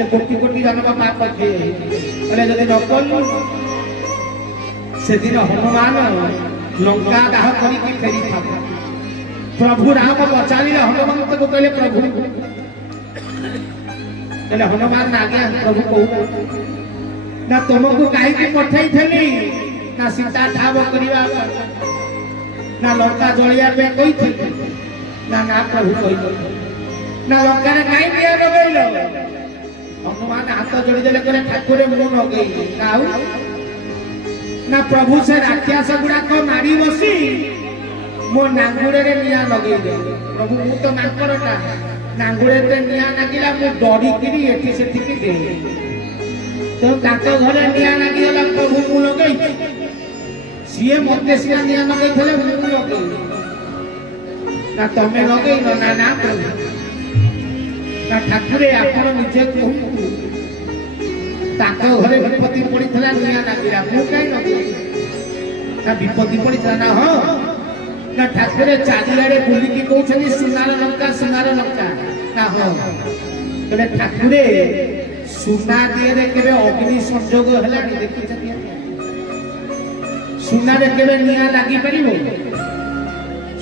बोले कोटि कोटि जन्म पाप किए बोले जदि न कलु से दिन हनुमान लंका दाह करके फेरी था प्रभु राम पचारे हनुमंत को कहले प्रभु कहले हनुमान आज्ञा प्रभु कहू ना तुमको कहीं पठाई थी ना सीता ठाव करवा ना लंका जलिया कही थी ना ना प्रभु कह ना लंका कहीं दिया लगेल हनुमान हाथ जोड़ी देले कहले ठाकुर मु लगेई ना प्रभु से राक्षस गुड़ाक मारी बसी मो नांगुड़े निया लगे प्रभु मु तो नांगरटा नांगुड़े निया नागिला मु डरिकी एठी सेठी दे तो ताको घरे निया नागिला प्रभु मु लगे सीए मते सिया निया लगे थले मु लगे ना तमे लगे ना ना प्रभु ना ठाकुरे आपण निजे कहू ताको घरे विपत्ति पड़ी थला निया नागिला मु काई लगे ना विपत्ति पड़ी था ना हो ना ठाकुरे चारिआडे बुलिकी कहउछनी सुनार लंका ना हो तबे ठाकुरे सुना दिए रे केबे अग्नि संजोग हला देखि छथि सुना रे केबे निया लागि परिबो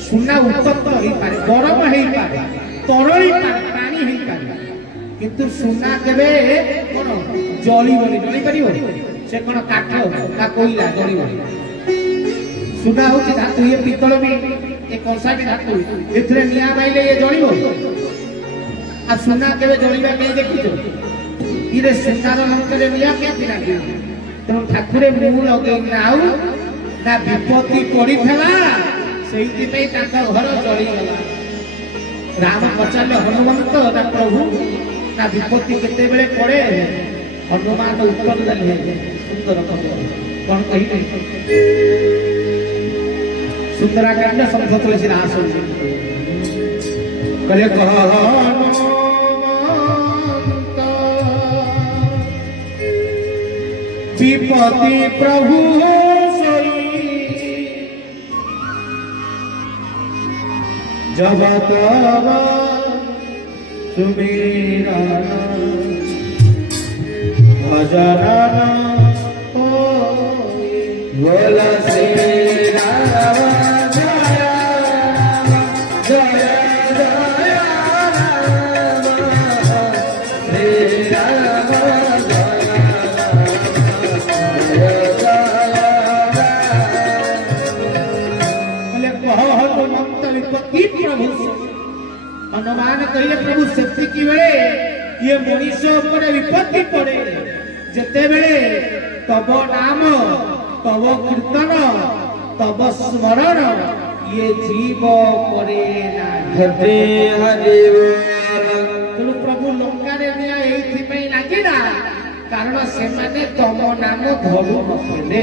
सुना उत्तप्त होई पारे गरम होई पारे तरली पारे पानी होई पारे किंतु सुना केबे कोन जली परिबो से कोन काठ ना कोइला जली सुना हो कि धातु ये पितल भी एक कंसा भी धातु एथरे निया माइले ये जळिबो आ सुना केबे जळिबा के देखितो इरे सुनार लंकरे निया के थिला तो ठाकुरे मु लगे नाउ ना विपत्ति पड़ी थला सेहिति पे ताका घर जळि गला राम पचाले हनुमंत ना प्रभु ना विपत्ति केते बेले पड़े हनुमान उत्तर देले सुंदर कोन कहि सुंदराकांड समझ तुलसी दास कले कह विपत्ति प्रभु जब तब सुमेरा भजन बोला से हनुमान कहिए प्रभु शक्ति की बेले ये मनुष्य ऊपर विपत्ति पड़े जते बेले तब नाम तब कीर्तन तब स्मरण ये जीव करे ना हरे हरे तुम प्रभु लंका रे निया एथि पे लागिला कारण से माने तम नाम धरु नथले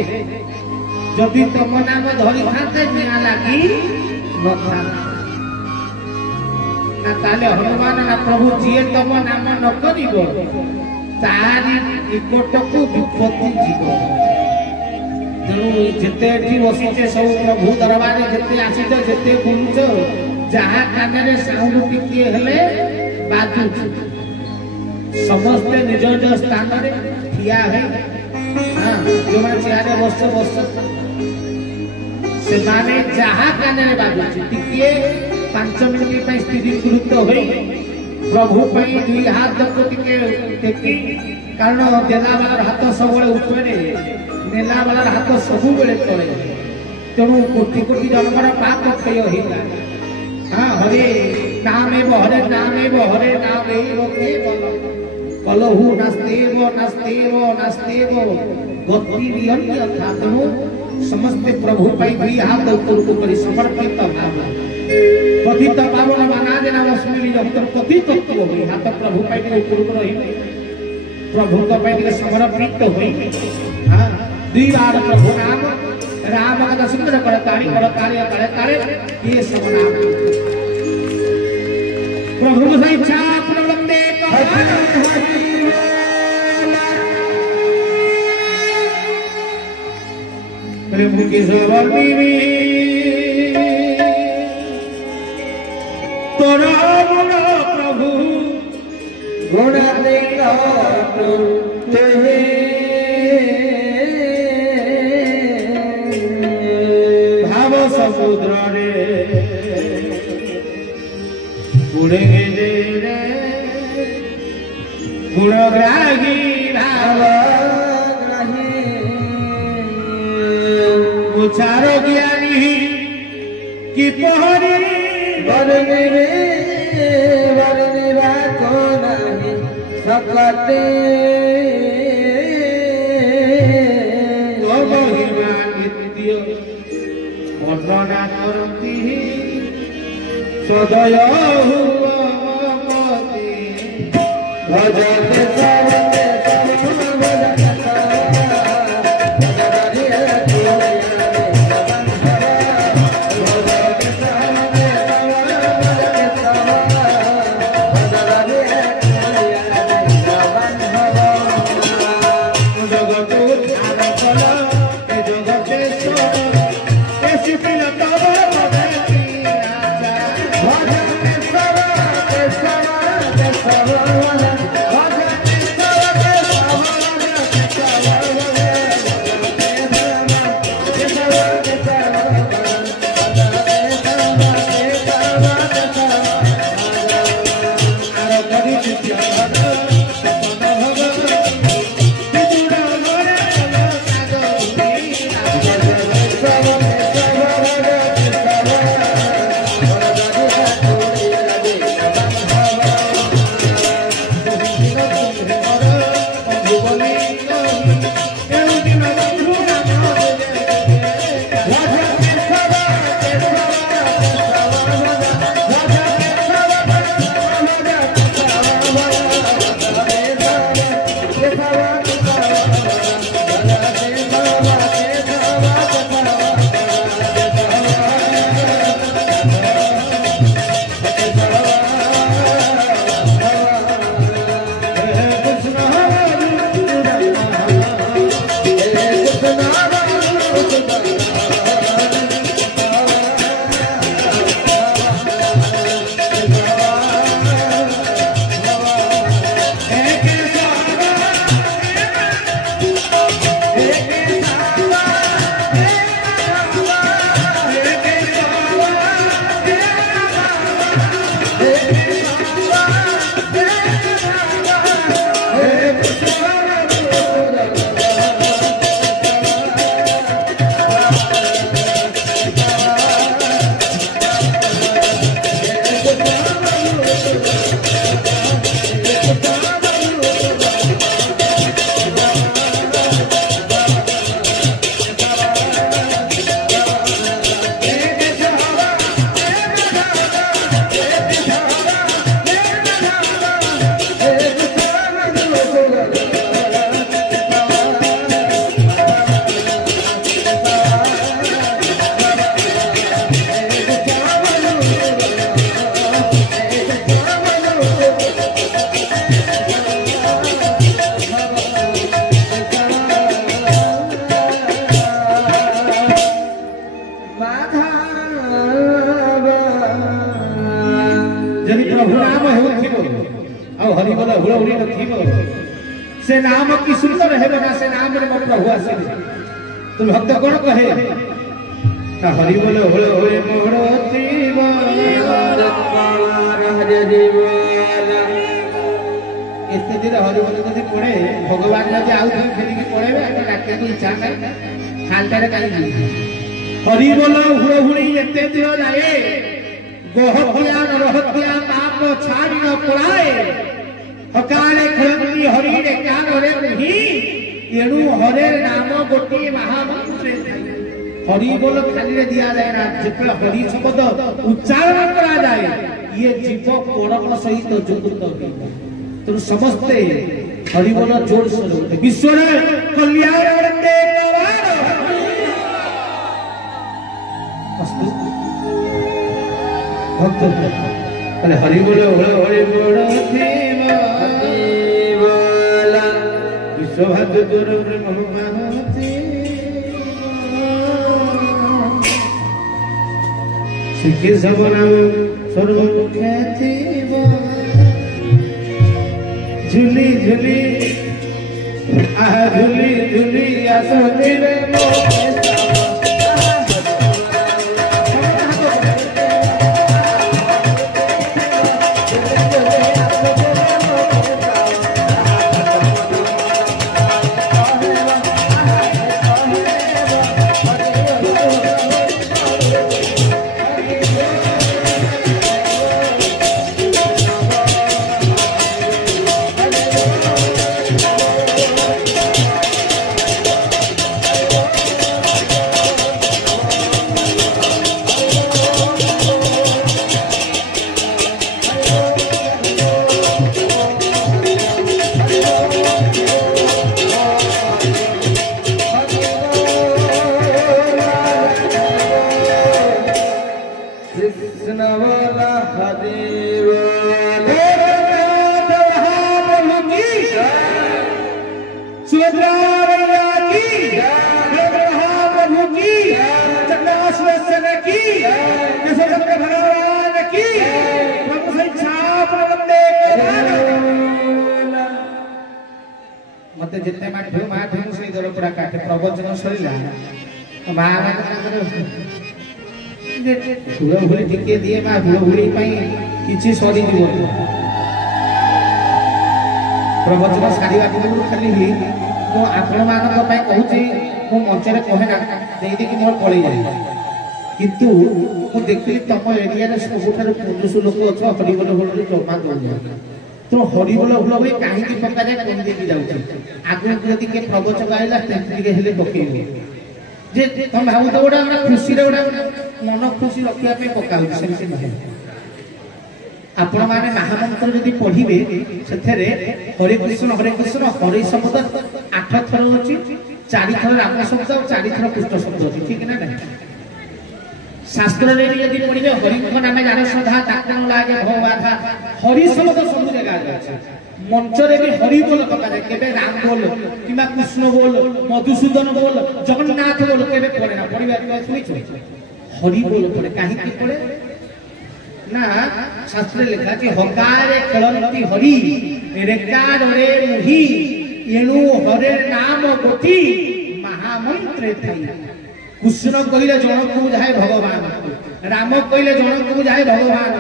जदि तम नाम धरि थाते निया लागी नथा ना ताले हनुमान ना प्रभु जी तम नाम न करिबो तारी निकट को विपत्ति जीव तेणु जिते बसीचे सब प्रभु दरबार जिते आसीच जिते बुलुच जहा कान साउंड टिके हेले बाजू समस्ते निज निज स्थान में ठिया है हां जो माने चेयर बस से माने जहा कान रे बाजू टिके 5 मिनिट पे स्थिति गुरुत्व होई प्रभु पई दुई हाथ तक टिके टेकी कारण देला वाला हाथ सब बळे उठबे नेला वाला हाथ सब बेले चले तेणु कोटि कोटि जन्मर पाप क्षय होगा हाँ हरे नाम हरे नाम कलहु नास्तेव नास्तेव नास्तेव गति अन्यथा तेणु समस्त प्रभु पाई भी हाथ ऊपर को करी समर्पित भाव पतित पावन मनादे नाम स्मृति जब पतित तत्व होई हाथ प्रभु पाई ऊपर को रही प्रभु को पाई समर्पित होई हां दुई बार प्रभु नाम राम का सुंदर करताड़ी ये सब नाम प्रभु से इच्छा प्रवंदे प्रभु की सवनी तोरा प्रभु गुण देगा तेरे भाव समुद्र रे उड़ेंगे रे गुणग्राही भाव उचारो ज्ञानी की पहरी वरने को नहीं सकते महिमा नित्य वर्णना करती सदय भजते से नाम की सुंदर है बना से नाम रे प्रभु आसे तुम भक्त कोन कहे का हरि बोले होले होले मोहर थीव एते दिन हरि बोले जदी पड़े भगवान जदी आउ थी फेरी के पड़ेबे आ डाके को इच्छा नहीं खालटारे काई हरि बोले हुड़ हुड़ी एते दिन जाए गोहतिया रहतिया पाप छाड़ी न पड़ाए हकारे खरंती हरि रे ज्ञान रे नहीं एणु हरे नाम गोटी महामंत्र हरि बोल खाली रे दिया जाए ना जितने हरि शब्द उच्चारण करा जाए ये जीव परम सहित जुक्त तो समस्ते हरि बोल जोर से बोलते विश्व रे कल्याण रे अस्तु भक्त अरे हरि बोल हरि बोल विश्वभात दुर्ब्रह्म महामते शिखी सबनाम सर्वमुख्याति झुली झुली झुली झुली आसुनी रे मत जितने माध्यम से दर पूरा काटे प्रवचन सरिला माँ हुड़हुड़ी टिके दिए माँ हुड़हुड़ी किसी सरी प्रवचन सारा पूर्व खाली आपण मान कहूँ मु मंचर कहे ना देखी मोर पलि जाए किंतु मु देखी तुम एरिया सबुठ पुरुष लोक अच्छे हरिबोल बोल जमा दौड़ तो हरिबोल भूल भाई कहीं पका जाए कम देखी जाऊँ आगे जदि किए प्रवचक आईला हेल्ले पकड़े जे तुम भाव तो गोटा खुशी गोटा मन खुशी रखापी पका सेमती नुहे आपण मैंने महामंत्र जदि पढ़े से हरे कृष्ण हरि शब्द 8 थर अच्छी 4 थर राम शब्द और 4 थर कृष्ण शब्द अच्छी ठीक ना नहीं शास्त्र यदि पढ़े हरि नाम जार श्रद्धा ताकन लागे भवबाधा हरि शब्द सब जगह अच्छे मंचरे भी हरि बोल पकाए केबे राम बोल कि कृष्ण बोल मधुसूदन बोल जगन्नाथ बोल केबे पड़े ना पढ़ा शुणी हरि बोल पड़े कहीं पड़े ना शास्त्र लिखा कि हकारे खेलती हरि रेकार रे मुहि एणु हरे नाम गोटी महामंत्र थई कृष्ण कहले जन को बुझाए भगवान राम कहले जन को बुझाए भगवान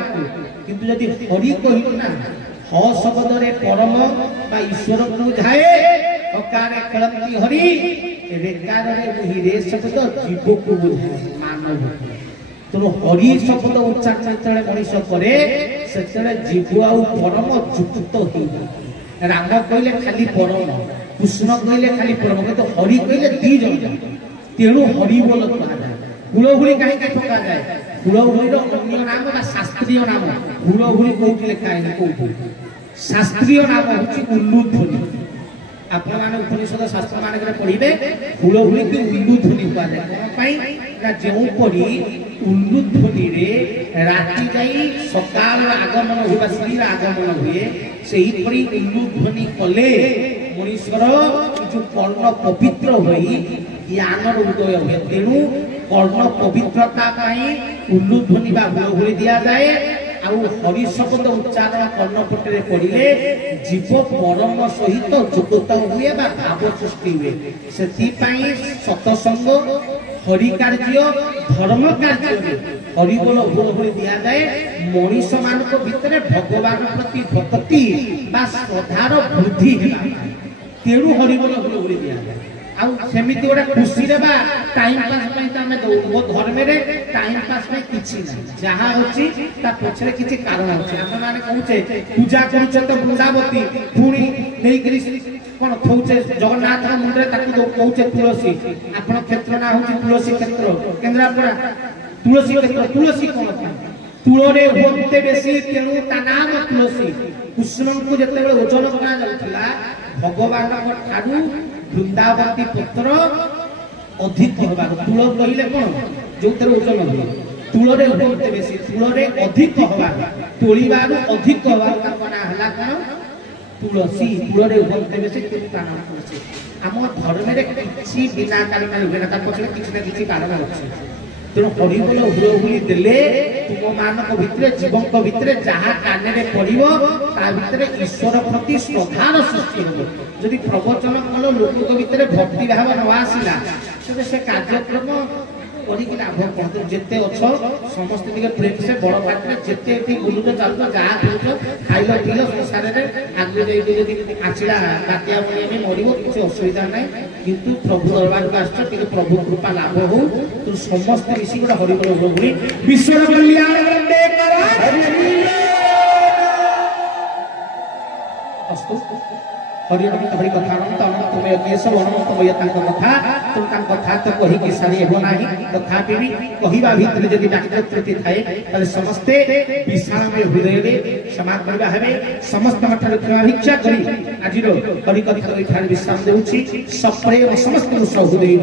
किंतु यदि हरि कहलु ना ह शब्द रे परम बा ईश्वर को बुझाए हकारे खेलती हरि रेकार रे मुहि रे शब्द जीव को बुझाए मानव तो हरि शब्द उच्चारण जो मनीष करे से जीव आ परम जुक्त हो राम कहले खाली परम कृष्ण कहले खाली परम तो हरि कहले दी जन तेणु हरि बोल कहा हुड़हुड़ी कहीं ठका जाए हुड़हुड़ी अन्य नाम शास्त्रीय नाम हुड़हुड़ी कौटी लिखा है कौटी शास्त्रीय नाम हूँ उल्लुध्वनि आपण मैंने उपनिषद शास्त्र मान पढ़े हुड़हुड़ी की उल्लुध्वनि कहुए जो पढ़ी उल्लुध्वनि राति जाई सकाल आगमन हुआ श्री आगमन हुए से उल्लुध्वनि कले मनीषर जो कर्ण पवित्र हुई ज्ञान उदय हुए तेणु कर्ण पवित्रता उल्लुध्वनि हुड़हुड़ी दि जाए हरि शब्द उच्चारण कर्णपटे पड़े जीव परम सहित जुगत हुए भाव सृष्टि हुए से सतसंग हरि कार्य धर्म कार्य हरि बोल हुड़हुड़ी दि जाए मनीष मान भितर भगवान प्रति भक्ति श्रद्धार वृद्धि तेणु हरि बोल हुड़हुड़ी दि जाए आमती गोटे खुशी टाइम पास मो धर्म टाइम पास किसी ना जहाँ अच्छी पछरे किसी कारण अच्छे आम मैंने कहूचे पूजा कर वृंदावती पुणी कौन खोचे जगन्नाथ मुंडे कहूचे तुलसी आप क्षेत्र ना हूँ तुलसी क्षेत्र केन्द्रापड़ा तुलसी क्षेत्र तुलसी कौन तुलरे होते बेसी तेणु ता नाम तुलसी कृष्ण को जिते ओजन करा भगवान ठारू वृंदावती पत्र अधिक हवा तुल कहले कौन जो ओजन हुए तुलरे होते बेसी तुलरे अधिक हवा तोड़बार अधिक हवा ना कौन तुलसी तुलरे होते बेसी नाम तुलसी आम धर्म किसी बिना कारण हुए ना पछे किसी ना किसी कारण अच्छे तेणु हरिबोल हुरहुरी देले तुम मानक भितरे जीवक भितरे जहाँ कान पड़ो ता भितरे ईश्वर प्रति श्रद्धार सृष्टि हो जदि प्रवचन कल लोक भितर भक्ति भाव न आसला तेज से कार्यक्रम करके लाभ कहते जिते अछ समस्त टे प्रेम से बड़ पाटे जिते बुलुच चलुच जहाँ पिलुच खाइल पील संसार में आगे जब आसला बात्या भी मरब किसी असुविधा ना किंतु प्रभु दरबार को आस प्रभु कृपा लाभ हो तो समस्त मिसी गोटे हरिबोल हुरहुरी विश्व कल्याण अस्तु हरि हरि कथा तुम्हें ये सब अनंत भय कथा तुम कथा तो कही कि सारी हो ना तथापि भी कहवा भितर जब डाक्टर त्रुटि थाए समस्ते विशाल में हृदय क्षमा करवा हेबे समस्त ठार क्षमाभिक्षा करी आज हरि कथा विश्राम देउछि सप्रेम समस्त सहृदय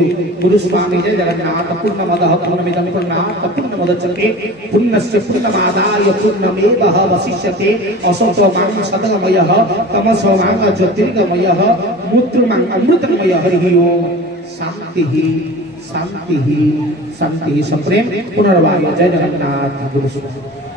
गुरु स्वामी जय जगन्नाथ पूर्ण मदः पूर्णमिदं पूर्णात् पूर्णमुदच्यते पूर्णस्य पूर्णमादाय पूर्णमेवावशिष्यते असतो मां सदमयः तमसो मां ज्योतिर्गमयः मूत्रमां अमृतमयः हरि ओम शांति शांति शांति सप्रेम पुनर्वाय जय जगन्नाथ गुरु स्वामी।